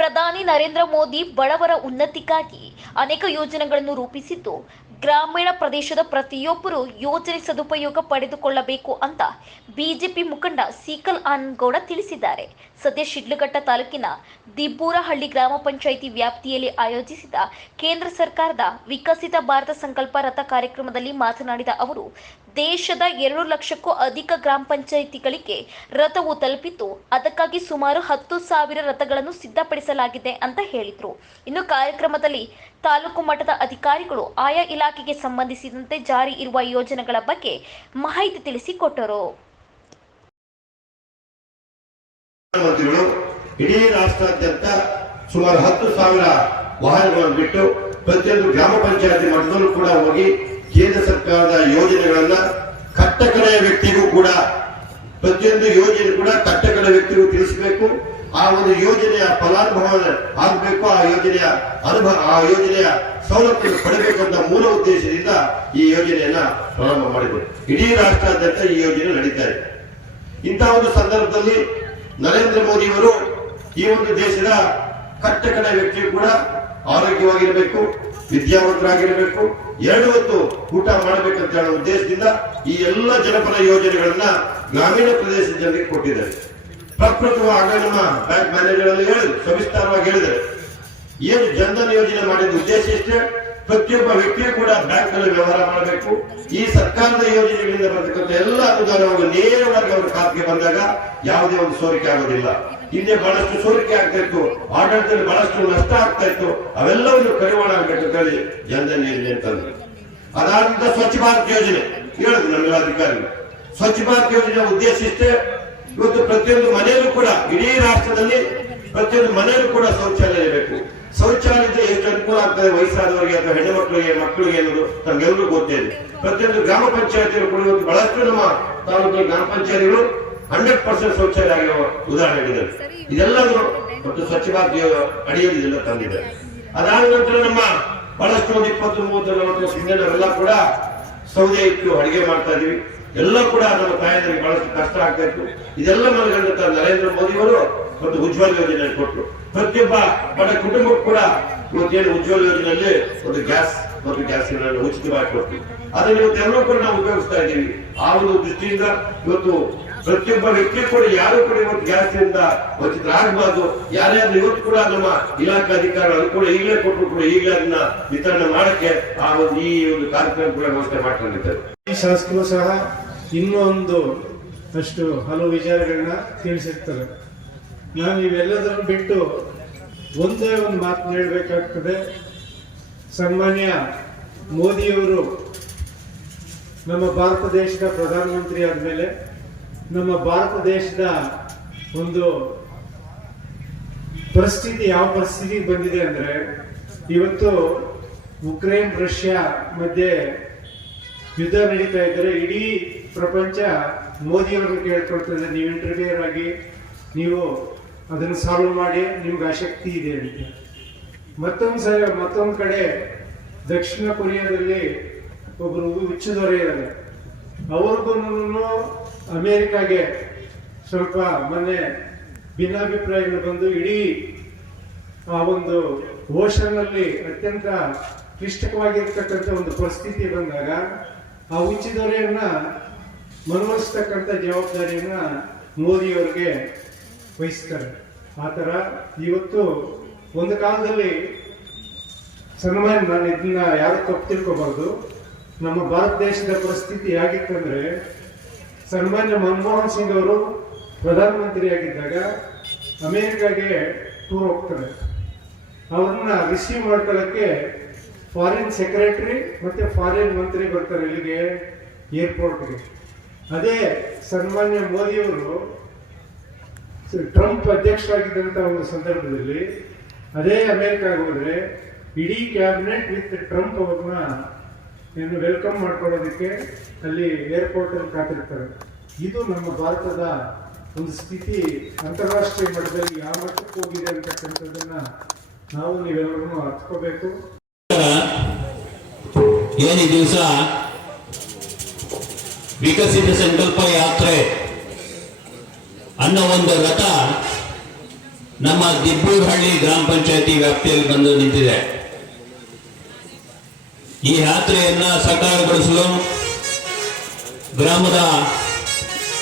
ಪ್ರಧಾನಿ ನರೇಂದ್ರ ಮೋದಿ ಬಡವರ ಉನ್ನತಿಗಾಗಿ ಅನೇಕ ಯೋಜನೆಗಳನ್ನು ರೂಪಿಸಿದ್ದು, ಗ್ರಾಮೀಣ ಪ್ರದೇಶದ ಪ್ರತಿಯೊಬ್ಬರು ಯೋಜನೆ ಸದುಪಯೋಗ ಪಡೆದುಕೊಳ್ಳಬೇಕು ಅಂತ ಬಿಜೆಪಿ ಮುಖಂಡ ಸೀಕಲ್ ಆನಂದಗೌಡ ತಿಳಿಸಿದ್ದಾರೆ. ಸದ್ಯ ಶಿಡ್ಲಘಟ್ಟ ತಾಲೂಕಿನ ದಿಬ್ಬೂರಹಳ್ಳಿ ಗ್ರಾಮ ಪಂಚಾಯಿತಿ ವ್ಯಾಪ್ತಿಯಲ್ಲಿ ಆಯೋಜಿಸಿದ ಕೇಂದ್ರ ಸರ್ಕಾರದ ವಿಕಸಿತ ಭಾರತ ಸಂಕಲ್ಪ ರಥ ಕಾರ್ಯಕ್ರಮದಲ್ಲಿ ಮಾತನಾಡಿದ ಅವರು, ದೇಶದ 2 ಲಕ್ಷಕ್ಕೂ ಅಧಿಕ ಗ್ರಾಮ ಪಂಚಾಯಿತಿಗಳಿಗೆ ರಥವು ತಲುಪಿದ್ದು, ಅದಕ್ಕಾಗಿ ಸುಮಾರು 10,000 ರಥಗಳನ್ನು ಸಿದ್ಧಪಡಿಸಲಾಗಿದೆ ಅಂತ ಹೇಳಿದರು. ಇನ್ನು ಕಾರ್ಯಕ್ರಮದಲ್ಲಿ ತಾಲೂಕು ಮಟ್ಟದ ಅಧಿಕಾರಿಗಳು ಆಯಾ ಇಲಾಖೆಗೆ ಸಂಬಂಧಿಸಿದಂತೆ ಜಾರಿ ಇರುವ ಯೋಜನೆಗಳ ಬಗ್ಗೆ ಮಾಹಿತಿ ತಿಳಿಸಿಕೊಟ್ಟರು. ಇಡೀ ರಾಷ್ಟ್ರಾದ್ಯಂತ ಸುಮಾರು 10,000 ವಾಹನಗಳನ್ನು ಬಿಟ್ಟು ಪ್ರತಿಯೊಂದು ಗ್ರಾಮ ಪಂಚಾಯತಿ ಮಟ್ಟದಲ್ಲೂ ಕೂಡ ಹೋಗಿ ಕೇಂದ್ರ ಸರ್ಕಾರದ ಯೋಜನೆಗಳನ್ನ ಕಟ್ಟಕಡೆಯ ವ್ಯಕ್ತಿಗೂ ಕೂಡ ಪ್ರತಿಯೊಂದು ಯೋಜನೆ ಕೂಡ ಕಟ್ಟಕಡೆಯ ವ್ಯಕ್ತಿಗೂ ತಿಳಿಸಬೇಕು. ಆ ಒಂದು ಯೋಜನೆಯ ಫಲಾನುಭವ ಆಗಬೇಕು, ಆ ಯೋಜನೆಯ ಸವಲತ್ತನ್ನು ಪಡೆಯಬೇಕು ಅಂತ ಮೂಲ ಉದ್ದೇಶದಿಂದ ಈ ಯೋಜನೆಯನ್ನ ಪ್ರಾರಂಭ ಮಾಡಿದೆ. ಇಡೀ ರಾಷ್ಟ್ರಾದ್ಯಂತ ಈ ಯೋಜನೆ ನಡೀತಾ ಇದೆ. ಇಂತಹ ಒಂದು ಸಂದರ್ಭದಲ್ಲಿ ನರೇಂದ್ರ ಮೋದಿಯವರು ಈ ಒಂದು ದೇಶದ ಕಟ್ಟಕಡೆ ವ್ಯಕ್ತಿಯು ಕೂಡ ಆರೋಗ್ಯವಾಗಿರಬೇಕು, ವಿದ್ಯಾವಂತರಾಗಿರಬೇಕು, 2 ಹೊತ್ತು ಊಟ ಮಾಡಬೇಕಂತ ಹೇಳುವ ಉದ್ದೇಶದಿಂದ ಈ ಎಲ್ಲ ಜನಪರ ಯೋಜನೆಗಳನ್ನ ಗ್ರಾಮೀಣ ಪ್ರದೇಶದ ಜನರಿಗೆ ಕೊಟ್ಟಿದ್ದಾರೆ. ಪ್ರಪ್ರಥಮವಾಗಿ ನಮ್ಮ ಬ್ಯಾಂಕ್ ಮ್ಯಾನೇಜರ್ ಅಲ್ಲಿ ಹೇಳಿದ್ರು, ಸವಿಸ್ತಾರವಾಗಿ ಹೇಳಿದ್ದಾರೆ. ಏನು ಜನ್ಧನ್ ಯೋಜನೆ ಮಾಡಿದ ಉದ್ದೇಶ ಇಷ್ಟೇ, ಪ್ರತಿಯೊಬ್ಬ ವ್ಯಕ್ತಿಯು ಕೂಡ ಬ್ಯಾಂಕ್ ನಲ್ಲಿ ವ್ಯವಹಾರ ಮಾಡಬೇಕು. ಈ ಸರ್ಕಾರದ ಯೋಜನೆಗಳಿಂದ ಬರತಕ್ಕಂಥ ಎಲ್ಲ ಅನುದಾನವನ್ನು ನೇರವಾಗಿ ಅವರ ಖಾತೆಗೆ ಬಂದಾಗ ಯಾವುದೇ ಒಂದು ಸೋರಿಕೆ ಆಗೋದಿಲ್ಲ. ಹಿಂದೆ ಬಹಳಷ್ಟು ಸೋರಿಕೆ ಆಗ್ತಾ ಇತ್ತು, ಆಡಳಿತದಲ್ಲಿ ಬಹಳಷ್ಟು ನಷ್ಟ ಆಗ್ತಾ ಇತ್ತು, ಅವೆಲ್ಲವನ್ನು ಕಡಿವಾಣ ಆಗಬೇಕು ಅಂತ ಹೇಳಿ ಜನ್ಧನ್ ಯೋಜನೆ ಅಂತಂದ್ರೆ. ಅದಾದ ಸ್ವಚ್ಛ ಭಾರತ್ ಯೋಜನೆ ಹೇಳಿದ್ರು ನಮ್ಮೆಲ್ಲ ಅಧಿಕಾರಿಗಳು. ಸ್ವಚ್ಛ ಭಾರತ್ ಯೋಜನೆ ಉದ್ದೇಶ ಇಷ್ಟೇ, ಇವತ್ತು ಪ್ರತಿಯೊಂದು ಮನೆಯಲ್ಲೂ ಕೂಡ ಇಡೀ ರಾಷ್ಟ್ರದಲ್ಲಿ ಪ್ರತಿಯೊಂದು ಮನೆಯಲ್ಲೂ ಕೂಡ ಶೌಚಾಲಯ ಇರಬೇಕು. ಶೌಚಾಲಯದ ಎಷ್ಟು ಅನುಕೂಲ ಆಗ್ತದೆ ವಯಸ್ಸಾದವರಿಗೆ ಅಥವಾ ಹೆಣ್ಣು ಮಕ್ಕಳಿಗೆ ಅನ್ನೋದು ನಮ್ಗೆಲ್ಲರೂ ಗೊತ್ತಿದೆ. ಪ್ರತಿಯೊಂದು ಗ್ರಾಮ ಪಂಚಾಯತಿಗಳು ಕೂಡ ಇವತ್ತು ಬಹಳಷ್ಟು ನಮ್ಮ ತಾಲೂಕಿನ ಗ್ರಾಮ ಪಂಚಾಯತಿಗಳು 100% ಶೌಚಾಲಯ ಆಗಿರುವ ಉದಾಹರಣೆಗಳಿದೆ. ಇದೆಲ್ಲರೂ ಮತ್ತು ಸ್ವಚ್ಛ ಭಾರತ್ ಅಡಿಯಲ್ಲಿ ಇದೆಲ್ಲ ತಂದಿದ್ದಾರೆ. ಅದಾದ ನಂತರ ನಮ್ಮ ಬಹಳಷ್ಟು 20, 30, 40 ವರ್ಷದಿಂದೆಲ್ಲ ಕೂಡ ಸೌದೆ ಇಟ್ಟು ಅಡಿಗೆ ಮಾಡ್ತಾ ಇದೀವಿ. ಎಲ್ಲ ಕೂಡ ನಮ್ಮ ತಾಯಂದರಿಗೆ ಬಹಳಷ್ಟು ಕಷ್ಟ ಆಗ್ತಾ ಇತ್ತು. ಇದೆಲ್ಲ ಮನಗಂಡ ನರೇಂದ್ರ ಮೋದಿ ಅವರು ಒಂದು ಉಜ್ವಲ ಯೋಜನೆ ಕೊಟ್ಟರು. ಪ್ರತಿಯೊಬ್ಬ ಬಡ ಕುಟುಂಬಕ್ಕೂ ಕೂಡ ಇವತ್ತೇನು ಉಜ್ವಲ ಯೋಜನೆಯಲ್ಲಿ ಒಂದು ಗ್ಯಾಸ್ ಮತ್ತು ಗ್ಯಾಸ್ ಉಚಿತವಾಗಿ ಕೊಡ್ತೀವಿ. ಅದನ್ನು ಇವತ್ತೆಲ್ಲರೂ ಕೂಡ ನಾವು ಉಪಯೋಗಿಸ್ತಾ ಇದ್ದೀವಿ. ಆ ಒಂದು ದೃಷ್ಟಿಯಿಂದ ಇವತ್ತು ಪ್ರತಿಯೊಬ್ಬ ವ್ಯಕ್ತಿ ಕೂಡ ಯಾರು ಕೂಡ ಇವತ್ತು ಗ್ಯಾಸ್ ಇಂದ ವಂಚಿತರಾಗಬಾರ್ದು. ಯಾರ್ಯಾರು ಇವತ್ತು ಕೂಡ ನಮ್ಮ ಇಲಾಖೆ ಅಧಿಕಾರಿಗಳು ಕೂಡ ಈಗಲೇ ಕೊಟ್ಟರು ಕೂಡ ಈಗಲೇ ಅದನ್ನ ವಿತರಣೆ ಮಾಡಕ್ಕೆ ಈ ಒಂದು ಕಾರ್ಯಕ್ರಮ ಕೂಡ ವ್ಯವಸ್ಥೆ ಮಾಡ್ಕೊಂಡಿದ್ದಾರೆ. ಈ ಶಾಸಕರು ಸಹ ಇನ್ನೊಂದು ಅಷ್ಟು ಹಲವು ವಿಚಾರಗಳನ್ನ ತಿಳಿಸಿರ್ತಾರೆ. ನಾನು ಇವೆಲ್ಲದನ್ನು ಬಿಟ್ಟು ಒಂದೇ ಒಂದು ಮಾತು ಹೇಳಬೇಕಾಗ್ತದೆ. ಸನ್ಮಾನ್ಯ ಮೋದಿಯವರು ನಮ್ಮ ಭಾರತ ದೇಶದ ಪ್ರಧಾನಮಂತ್ರಿ ಆದಮೇಲೆ ನಮ್ಮ ಭಾರತ ದೇಶದ ಒಂದು ಪರಿಸ್ಥಿತಿ ಯಾವ ಪರಿಸ್ಥಿತಿ ಬಂದಿದೆ ಅಂದ್ರೆ, ಇವತ್ತು ಉಕ್ರೇನ್ ರಷ್ಯಾ ಮಧ್ಯೆ ಯುದ್ಧ ನಡೀತಾ ಇದ್ದಾರೆ. ಇಡೀ ಪ್ರಪಂಚ ಮೋದಿಯವ್ರನ್ನ ಕೇಳ್ಕೊಳ್ತದೆ, ನೀವು ಇಂಟರ್ಫಿಯರ್ ಆಗಿ ನೀವು ಅದನ್ನು ಸಾಲ್ವ್ ಮಾಡಿ, ನಿಮ್ಗೆ ಆಸಕ್ತಿ ಇದೆ ಅಂತ. ಮತ್ತೊಂದು ಕಡೆ ದಕ್ಷಿಣ ಕೊರಿಯಾದಲ್ಲಿ ಒಬ್ಬರು ಹುಚ್ಚುದೊರೆ ಇದ್ದಾರೆ. ಅವ್ರಿಗೂ ಅಮೇರಿಕಾಗೆ ಸ್ವಲ್ಪ ಮೊನ್ನೆ ಭಿನ್ನಾಭಿಪ್ರಾಯಗಳು ಬಂದು ಇಡೀ ಆ ಒಂದು ಓಷನ್ ಅಲ್ಲಿ ಅತ್ಯಂತ ಕ್ಲಿಷ್ಟವಾಗಿರ್ತಕ್ಕಂಥ ಒಂದು ಪರಿಸ್ಥಿತಿ ಬಂದಾಗ ಆ ಹುಚ್ಚಿದೊರೆಯನ್ನ ಮನವೊಲಿಸ್ತಕ್ಕಂಥ ಜವಾಬ್ದಾರಿಯನ್ನ ಮೋದಿಯವರಿಗೆ ವಹಿಸ್ತಾರೆ. ಆ ಥರ ಇವತ್ತು ಒಂದು ಕಾಲದಲ್ಲಿ ಸನ್ಮಾನ, ನಾನು ಇದನ್ನ ಯಾರು ತಪ್ಪು ತಿಳ್ಕೋಬಾರ್ದು, ನಮ್ಮ ಭಾರತ ದೇಶದ ಪರಿಸ್ಥಿತಿ ಹೇಗಿತ್ತಂದ್ರೆ, ಸನ್ಮಾನ್ಯ ಮನಮೋಹನ್ ಸಿಂಗ್ ಅವರು ಪ್ರಧಾನಮಂತ್ರಿ ಆಗಿದ್ದಾಗ ಅಮೇರಿಕಾಗೆ ಟೂರ್ ಹೋಗ್ತಾರೆ. ಅವ್ರನ್ನ ರಿಸೀವ್ ಮಾಡ್ಕೊಳ್ಳೋಕ್ಕೆ ಫಾರಿನ್ ಸೆಕ್ರೆಟರಿ ಮತ್ತೆ ಫಾರಿನ್ ಮಂತ್ರಿ ಬರ್ತಾರೆ ಇಲ್ಲಿಗೆ ಏರ್ಪೋರ್ಟ್ಗೆ. ಅದೇ ಸನ್ಮಾನ್ಯ ಮೋದಿಯವರು ಟ್ರಂಪ್ ಅಧ್ಯಕ್ಷರಾಗಿದ್ದಂಥ ಒಂದು ಸಂದರ್ಭದಲ್ಲಿ ಅದೇ ಅಮೇರಿಕಾಗೆ ಹೋದ್ರೆ ಇಡೀ ಕ್ಯಾಬಿನೆಟ್ ವಿತ್ ಟ್ರಂಪ್ ಅವ್ರನ್ನ ವೆಲ್ಕಮ್ ಮಾಡ್ಕೊಳ್ಳೋದಕ್ಕೆ ಅಲ್ಲಿ ಏರ್ಪೋರ್ಟ್ ಅಲ್ಲಿ ಕಾತಿರ್ತಾರೆ. ಇದು ನಮ್ಮ ಭಾರತದ ಒಂದು ಸ್ಥಿತಿ ಅಂತಾರಾಷ್ಟ್ರೀಯ ಮಟ್ಟದಲ್ಲಿ ಯಾವ ಮಟ್ಟಕ್ಕೆ ಹೋಗಿದೆ ಅಂತಕ್ಕಂಥದ್ದನ್ನ ನಾವು ನೀವೆಲ್ಲರೂ ಅರ್ಥಕೋಬೇಕು. ಏನು ದಿವಸ ವಿಕಸಿತ ಸಂಕಲ್ಪ ಯಾತ್ರೆ ಅನ್ನೋ ಒಂದು ರಥ ನಮ್ಮ ದಿಬ್ಬೂರಹಳ್ಳಿ ಗ್ರಾಮ ಪಂಚಾಯತಿ ವ್ಯಾಪ್ತಿಯಲ್ಲಿ ಬಂದು ನಿಂತಿದೆ. ಈ ಯಾತ್ರೆಯನ್ನ ಸಾಕಾರಗೊಳಿಸಲು ಗ್ರಾಮದ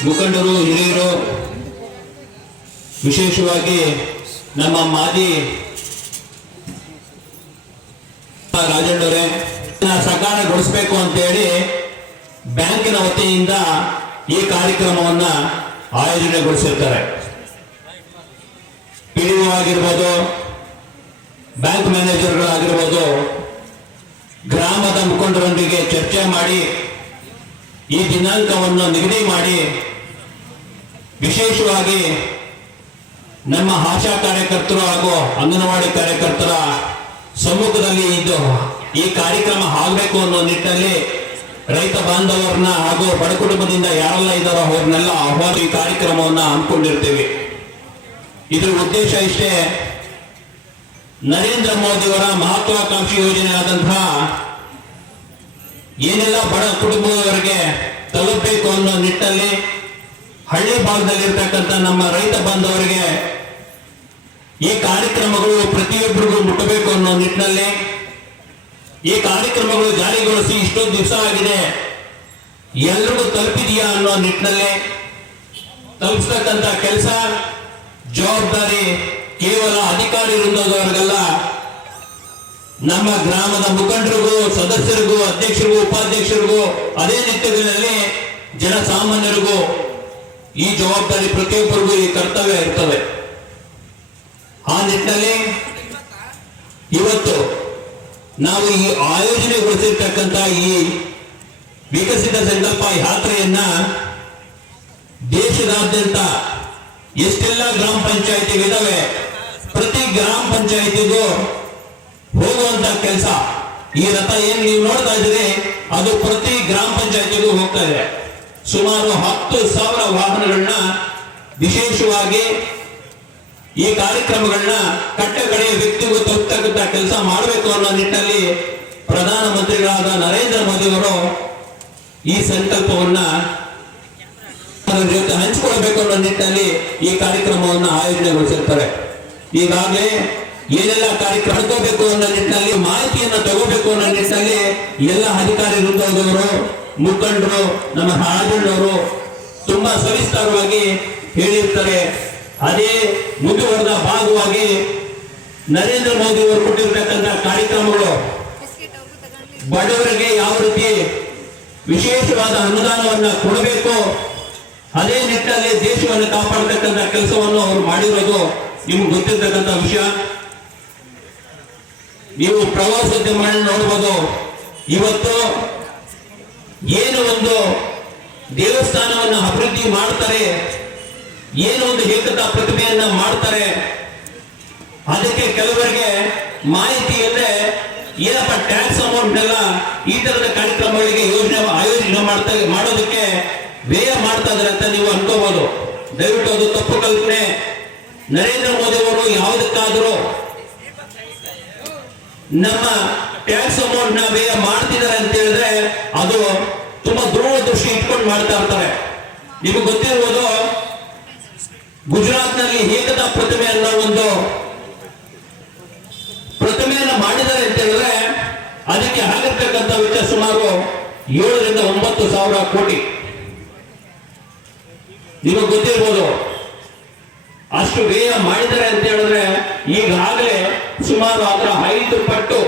ಮುಖಂಡರು, ಹಿರಿಯರು, ವಿಶೇಷವಾಗಿ ನಮ್ಮ ಮಾಜಿ ರಾಜಣ್ಣವರೇ ಸಾಕಾರಗೊಳಿಸಬೇಕು ಅಂತೇಳಿ ಬ್ಯಾಂಕಿನ ವತಿಯಿಂದ ಈ ಕಾರ್ಯಕ್ರಮವನ್ನ ಆಯೋಜನೆಗೊಳಿಸಿರ್ತಾರೆ. PDO ಆಗಿರ್ಬೋದು, ಬ್ಯಾಂಕ್ ಮ್ಯಾನೇಜರ್ಗಳಾಗಿರ್ಬೋದು, ಗ್ರಾಮದ ಮುಖಂಡರೊಂದಿಗೆ ಚರ್ಚೆ ಮಾಡಿ ಈ ದಿನಾಂಕವನ್ನು ನಿಗದಿ ಮಾಡಿ ವಿಶೇಷವಾಗಿ ನಮ್ಮ ಆಶಾ ಕಾರ್ಯಕರ್ತರು ಹಾಗೂ ಅಂಗನವಾಡಿ ಕಾರ್ಯಕರ್ತರ ಸಮ್ಮುಖದಲ್ಲಿ ಈ ಕಾರ್ಯಕ್ರಮ ಆಗಬೇಕು ಅನ್ನೋ ನಿಟ್ಟಿನಲ್ಲಿ ರೈತ ಬಾಂಧವರನ್ನ ಹಾಗೂ ಬಡ ಕುಟುಂಬದಿಂದ ಯಾರೆಲ್ಲ ಇದ್ದಾರೋ ಅವ್ರನ್ನೆಲ್ಲ ಆಹ್ವಾನ ಈ ಕಾರ್ಯಕ್ರಮವನ್ನ ಹಮ್ಮಿಕೊಂಡಿರ್ತೀವಿ. ಇದ್ರ ಉದ್ದೇಶ ಇಷ್ಟೇ, ನರೇಂದ್ರ ಮೋದಿಯವರ ಮಹತ್ವಾಕಾಂಕ್ಷಿ ಯೋಜನೆ ಆದಂತಹ ಏನೆಲ್ಲ ಬಡ ಕುಟುಂಬದವರಿಗೆ ತಲುಪಬೇಕು ಅನ್ನೋ ನಿಟ್ಟಿನಲ್ಲಿ ಹಳ್ಳಿ ಭಾಗದಲ್ಲಿರ್ತಕ್ಕಂಥ ನಮ್ಮ ರೈತ ಬಾಂಧವರಿಗೆ ಈ ಕಾರ್ಯಕ್ರಮಗಳು ಪ್ರತಿಯೊಬ್ಬರಿಗೂ ಮುಟ್ಟಬೇಕು ಅನ್ನೋ ನಿಟ್ಟಿನಲ್ಲಿ ಈ ಕಾರ್ಯಕ್ರಮಗಳು ಜಾರಿಗೊಳಿಸಿ ಇಷ್ಟೊಂದು ದಿವಸ ಆಗಿದೆ, ಎಲ್ರಿಗೂ ತಲುಪಿದೆಯಾ ಅನ್ನೋ ನಿಟ್ಟಿನಲ್ಲಿ ತಲುಪಿಸ್ತಕ್ಕಂಥ ಕೆಲಸ ಜವಾಬ್ದಾರಿ ಕೇವಲ ಅಧಿಕಾರಿ ವೃಂದದವರಿಗೆಲ್ಲ, ನಮ್ಮ ಗ್ರಾಮದ ಮುಖಂಡರಿಗೂ, ಸದಸ್ಯರಿಗೂ, ಅಧ್ಯಕ್ಷರಿಗೂ, ಉಪಾಧ್ಯಕ್ಷರಿಗೂ, ಅದೇ ನಿಟ್ಟಿನಲ್ಲಿ ಜನಸಾಮಾನ್ಯರಿಗೂ ಈ ಜವಾಬ್ದಾರಿ ಪ್ರತಿಯೊಬ್ಬರಿಗೂ ಈ ಕರ್ತವ್ಯ ಇರ್ತವೆ. ಆ ನಿಟ್ಟಿನಲ್ಲಿ ಇವತ್ತು ನಾವು ಈ ಆಯೋಜನೆಗೊಳಿಸಿರ್ತಕ್ಕಂಥ ಈ ವಿಕಸಿತ ಸಂಕಲ್ಪ ಯಾತ್ರೆಯನ್ನ ದೇಶದಾದ್ಯಂತ ಎಷ್ಟೆಲ್ಲ ಗ್ರಾಮ ಪಂಚಾಯಿತಿಗಳಿದಾವೆ, ಪ್ರತಿ ಗ್ರಾಮ ಪಂಚಾಯಿತಿಗೂ ಹೋಗುವಂತ ಕೆಲಸ, ಈ ರಥ ಏನ್ ನೀವು ನೋಡ್ತಾ ಇದ್ದೀರಿ ಅದು ಪ್ರತಿ ಗ್ರಾಮ ಪಂಚಾಯಿತಿಗೂ ಹೋಗ್ತಾ ಇದೆ. ಸುಮಾರು 10,000 ವಾಹನಗಳನ್ನ ವಿಶೇಷವಾಗಿ ಈ ಕಾರ್ಯಕ್ರಮಗಳನ್ನ ಕಟ್ಟ ಕಡೆಯ ವ್ಯಕ್ತಿಗೂ ತಲುಪತಕ್ಕಂಥ ಕೆಲಸ ಮಾಡಬೇಕು ಅನ್ನೋ ನಿಟ್ಟಿನಲ್ಲಿ ಪ್ರಧಾನಮಂತ್ರಿಗಳಾದ ನರೇಂದ್ರ ಮೋದಿ ಅವರು ಈ ಸಂಕಲ್ಪವನ್ನ ಜೊತೆ ಹಂಚಿಕೊಳ್ಬೇಕು ಅನ್ನೋ ನಿಟ್ಟಿನಲ್ಲಿ ಈ ಕಾರ್ಯಕ್ರಮವನ್ನ ಆಯೋಜನೆಗೊಳಿಸಿರ್ತಾರೆ. ಈಗಾಗಲೇ ಏನೆಲ್ಲ ಕಾರ್ಯಕ್ರಮ ತಗೋಬೇಕು ಅನ್ನೋ ನಿಟ್ಟಿನಲ್ಲಿ ಮಾಹಿತಿಯನ್ನ ತಗೋಬೇಕು ಅನ್ನೋ ನಿಟ್ಟಿನಲ್ಲಿ ಎಲ್ಲ ಅಧಿಕಾರಿ ವೃಂದದವರು, ಮುಖಂಡರು, ನಮ್ಮ ರಾಜಣ್ಣವರು ತುಂಬಾ ಸವಿಸ್ತಾರವಾಗಿ ಹೇಳಿರ್ತಾರೆ. ಅದೇ ಮುಂದುವರೆದ ಭಾಗವಾಗಿ ನರೇಂದ್ರ ಮೋದಿ ಅವರು ಕೊಟ್ಟಿರ್ತಕ್ಕಂಥ ಕಾರ್ಯಕ್ರಮಗಳು ಬಡವರಿಗೆ ಯಾವ ರೀತಿ ವಿಶೇಷವಾದ ಅನುದಾನವನ್ನ ಕೊಡಬೇಕು, ಅದೇ ನಿಟ್ಟಿನಲ್ಲಿ ದೇಶವನ್ನು ಕಾಪಾಡತಕ್ಕಂಥ ಕೆಲಸವನ್ನು ಅವರು ಮಾಡಿರೋದು ನಿಮ್ಗೆ ಗೊತ್ತಿರ್ತಕ್ಕಂಥ ವಿಷಯ. ನೀವು ಪ್ರವಾಸೋದ್ಯಮ ನೋಡ್ಬೋದು. ಇವತ್ತು ಏನು ಒಂದು ದೇವಸ್ಥಾನವನ್ನು ಅಭಿವೃದ್ಧಿ ಮಾಡ್ತಾರೆ, ಏನು ಒಂದು ಏಕತಾ ಪ್ರತಿಮೆಯನ್ನ ಮಾಡ್ತಾರೆ, ಅದಕ್ಕೆ ಕೆಲವರಿಗೆ ಮಾಹಿತಿ ಇಲ್ಲದೆ ಏನಪ್ಪ ಟ್ಯಾಕ್ಸ್ ಅಮೌಂಟ್ ಎಲ್ಲ ಈ ತರದ ಕಾರ್ಯಕ್ರಮಗಳಿಗೆ ಆಯೋಜನೆ ಮಾಡೋದಕ್ಕೆ ವ್ಯಯ ಮಾಡ್ತಾ ಇದ್ದಾರೆ ಅಂತ ನೀವು ಅನ್ಕೋಬಹುದು. ದಯವಿಟ್ಟು ಅದು ತಪ್ಪು ಕಲ್ಪನೆ. ನರೇಂದ್ರ ಮೋದಿ ಅವರು ಯಾವುದಕ್ಕಾದರೂ ನಮ್ಮ ಟ್ಯಾಕ್ಸ್ ಅಮೌಂಟ್ ನ ವ್ಯಯ ಮಾಡ್ತಿದ್ದಾರೆ ಅಂತ ಹೇಳಿದ್ರೆ ಅದು ತುಂಬಾ ದೂರದೃಷ್ಟಿ ಇಟ್ಕೊಂಡು ಮಾಡ್ತಾ ಇರ್ತಾರೆ. ನಿಮಗೆ ಗೊತ್ತಿರುವುದು, ಗುಜರಾತ್ ನಲ್ಲಿ ಏಕತಾ ಪ್ರತಿಮೆ ಅನ್ನೋ ಒಂದು ಪ್ರತಿಮೆಯನ್ನ ಮಾಡಿದ್ದಾರೆ ಅಂತ ಹೇಳಿದ್ರೆ ಅದಕ್ಕೆ ಆಗಿರ್ತಕ್ಕಂಥ ವೆಚ್ಚ ಸುಮಾರು 7 ರಿಂದ 9 ಸಾವಿರ ಕೋಟಿ. ನಿಮಗೆ ಗೊತ್ತಿರ್ಬೋದು, ಅಷ್ಟು ವ್ಯಯ ಮಾಡಿದ್ದಾರೆ ಅಂತ ಹೇಳಿದ್ರೆ ಈಗಾಗಲೇ ಸುಮಾರು ಅದರ 5 ಪಟ್ಟು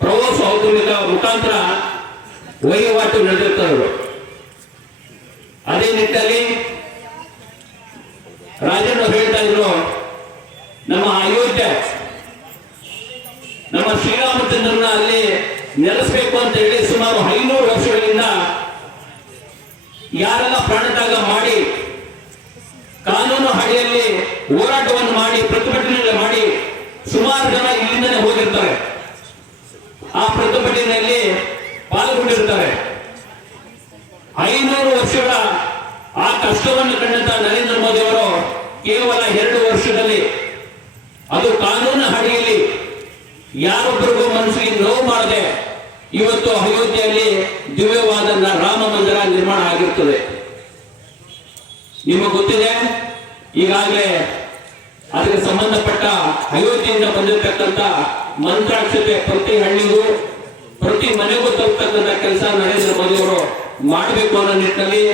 ಪ್ರವಾಸೋದ್ಯಮದ ಮುಖಾಂತರ ವಹಿವಾಟು ನಡೆದಿರ್ತಾರೆ. ಅದೇ ನಿಟ್ಟಿನಲ್ಲಿ ರಾಜಣ್ಣ ಹೇಳ್ತಾ ಇದ್ರು, ನಮ್ಮ ಅಯೋಧ್ಯೆ, ನಮ್ಮ ಶ್ರೀರಾಮಚಂದ್ರನ ಅಲ್ಲಿ ನೆಲೆಸಬೇಕು ಅಂತ ಹೇಳಿ ಸುಮಾರು 500 ವರ್ಷಗಳಿಂದ ಯಾರೆಲ್ಲ ಪ್ರಾಣತ್ಯಾಗ ಮಾಡಿ ಕಾನೂನು ಅಡಿಯಲ್ಲಿ ಹೋರಾಟವನ್ನು ಮಾಡಿ ಪ್ರತಿಭಟನೆ ಮಾಡಿ ಸುಮಾರು ಜನ ಇಲ್ಲಿಂದನೇ ಹೋಗಿರ್ತಾರೆ, ಆ ಪ್ರತಿಭಟನೆಯಲ್ಲಿ ಪಾಲ್ಗೊಂಡಿರ್ತಾರೆ. 500 ವರ್ಷಗಳ ಆ ಕಷ್ಟವನ್ನು ಕಂಡಂತ ನರೇಂದ್ರ ಮೋದಿ ಅವರು ಕೇವಲ 2 ವರ್ಷದಲ್ಲಿ, ಅದು ಕಾನೂನು ಅಡಿಯಲ್ಲಿ ಯಾರೊಬ್ಬರಿಗೂ ಮನಸ್ಸಿಗೆ ನೋವು ಮಾಡದೆ ಇವತ್ತು ಅಯೋಧ್ಯೆಯಲ್ಲಿ ದಿವ್ಯವಾದ ರಾಮ ಮಂದಿರ ನಿರ್ಮಾಣ ಆಗಿರ್ತದೆ. ನಿಮಗೆ ಗೊತ್ತಿದೆ, ಈಗಾಗಲೇ ಅದಕ್ಕೆ ಸಂಬಂಧಪಟ್ಟ ಅಯೋಧ್ಯೆಯಿಂದ ಬಂದಿರತಕ್ಕಂತ ಮಂತ್ರಾಕ್ಷತೆ ಪ್ರತಿ ಹಳ್ಳಿಗೂ ಪ್ರತಿ ಮನೆಗೂ ತಲುಪತಕ್ಕಂತ ಕೆಲಸ ನರೇಂದ್ರ ಮೋದಿ ಅವರು ಮಾಡಬೇಕು ಅನ್ನೋ ನಿಟ್ಟಿನಲ್ಲಿ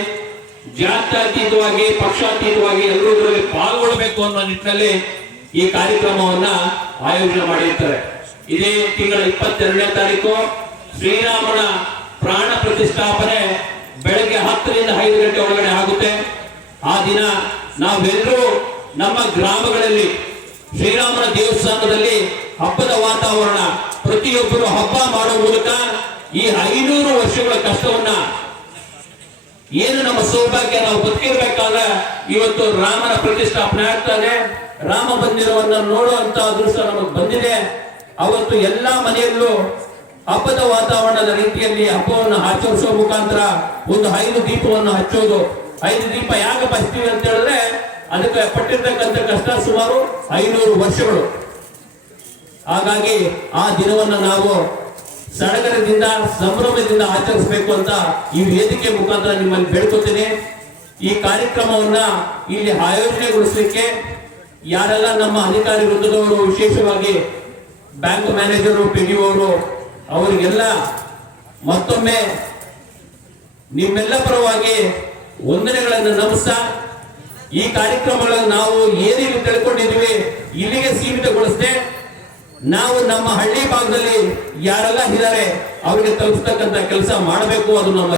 ಜಾತ್ಯತೀತವಾಗಿ ಪಕ್ಷಾತೀತವಾಗಿ ಎಲ್ಲರೂ ಇದರಲ್ಲಿ ಪಾಲ್ಗೊಳ್ಳಬೇಕು ಅನ್ನೋ ನಿಟ್ಟಿನಲ್ಲಿ ಈ ಕಾರ್ಯಕ್ರಮವನ್ನ ಆಯೋಜನೆ ಮಾಡಿರ್ತಾರೆ. ಇದೇ ತಿಂಗಳ 22ನೇ ತಾರೀಕು ಶ್ರೀರಾಮನ ಪ್ರಾಣ ಪ್ರತಿಷ್ಠಾಪನೆ ಬೆಳಗ್ಗೆ 10 ರಿಂದ 5 ಗಂಟೆ ಒಳಗಡೆ ಆಗುತ್ತೆ. ಆ ದಿನ ನಾವೆಲ್ಲರೂ ನಮ್ಮ ಗ್ರಾಮಗಳಲ್ಲಿ ಶ್ರೀರಾಮನ ದೇವಸ್ಥಾನದಲ್ಲಿ ಹಬ್ಬದ ವಾತಾವರಣ, ಪ್ರತಿಯೊಬ್ಬರು ಹಬ್ಬ ಮಾಡುವ ಮೂಲಕ ಈ 500 ವರ್ಷಗಳ ಕಷ್ಟವನ್ನ ಏನು ನಮ್ಮ ಸೌಭಾಗ್ಯ ನಾವು ಬದುಕಿರ್ಬೇಕಾದ್ರೆ ಇವತ್ತು ರಾಮನ ಪ್ರತಿಷ್ಠಾಪನೆ ಆಗ್ತಾನೆ. ರಾಮ ಮಂದಿರವನ್ನ ನೋಡುವಂತ ಅದೃಷ್ಟ ನಮಗೆ ಬಂದಿದೆ. ಅವತ್ತು ಎಲ್ಲಾ ಮನೆಯಲ್ಲೂ ಹಬ್ಬದ ವಾತಾವರಣದ ರೀತಿಯಲ್ಲಿ ಹಬ್ಬವನ್ನು ಆಚರಿಸುವ ಮುಖಾಂತರ ಒಂದು 5 ದೀಪವನ್ನು ಹಚ್ಚೋದು. 5 ದೀಪ ಯಾಕೆ ಹಚ್ತೀವಿ ಅಂತ ಹೇಳಿದ್ರೆ ಅದಕ್ಕೆ ಪಟ್ಟಿರ್ತಕ್ಕಂಥ ಕಷ್ಟ ಸುಮಾರು 500 ವರ್ಷಗಳು. ಹಾಗಾಗಿ ಆ ದಿನವನ್ನು ನಾವು ಸಡಗರದಿಂದ ಸಂಭ್ರಮದಿಂದ ಆಚರಿಸಬೇಕು ಅಂತ ಈ ವೇದಿಕೆ ಮುಖಾಂತರ ನಿಮ್ಮಲ್ಲಿ ಬೇಡ್ಕೊತೀನಿ. ಈ ಕಾರ್ಯಕ್ರಮವನ್ನ ಇಲ್ಲಿ ಆಯೋಜನೆಗೊಳಿಸಲಿಕ್ಕೆ ಯಾರೆಲ್ಲ ನಮ್ಮ ಅಧಿಕಾರಿ ವೃಂದದವರು, ವಿಶೇಷವಾಗಿ ಬ್ಯಾಂಕ್ ಮ್ಯಾನೇಜರು, PDO ಅವರು, ಅವರಿಗೆಲ್ಲ ಮತ್ತೊಮ್ಮೆ ನಿಮ್ಮೆಲ್ಲ ಪರವಾಗಿ ವಂದನೆಗಳನ್ನು ನಮಿಸ್ತಾ ಈ ಕಾರ್ಯಕ್ರಮಗಳನ್ನು ನಾವು ಏನೇನು ತಿಳ್ಕೊಂಡಿದ್ವಿ ಇಲ್ಲಿಗೆ ಸೀಮಿತಗೊಳಿಸದೆ ನಾವು ನಮ್ಮ ಹಳ್ಳಿ ಭಾಗದಲ್ಲಿ ಯಾರೆಲ್ಲ ಇದ್ದಾರೆ ಅವರಿಗೆ ತಲುಪಿಸ್ತಕ್ಕಂಥ ಕೆಲಸ ಮಾಡಬೇಕು. ಅದು ನಮ್ಮ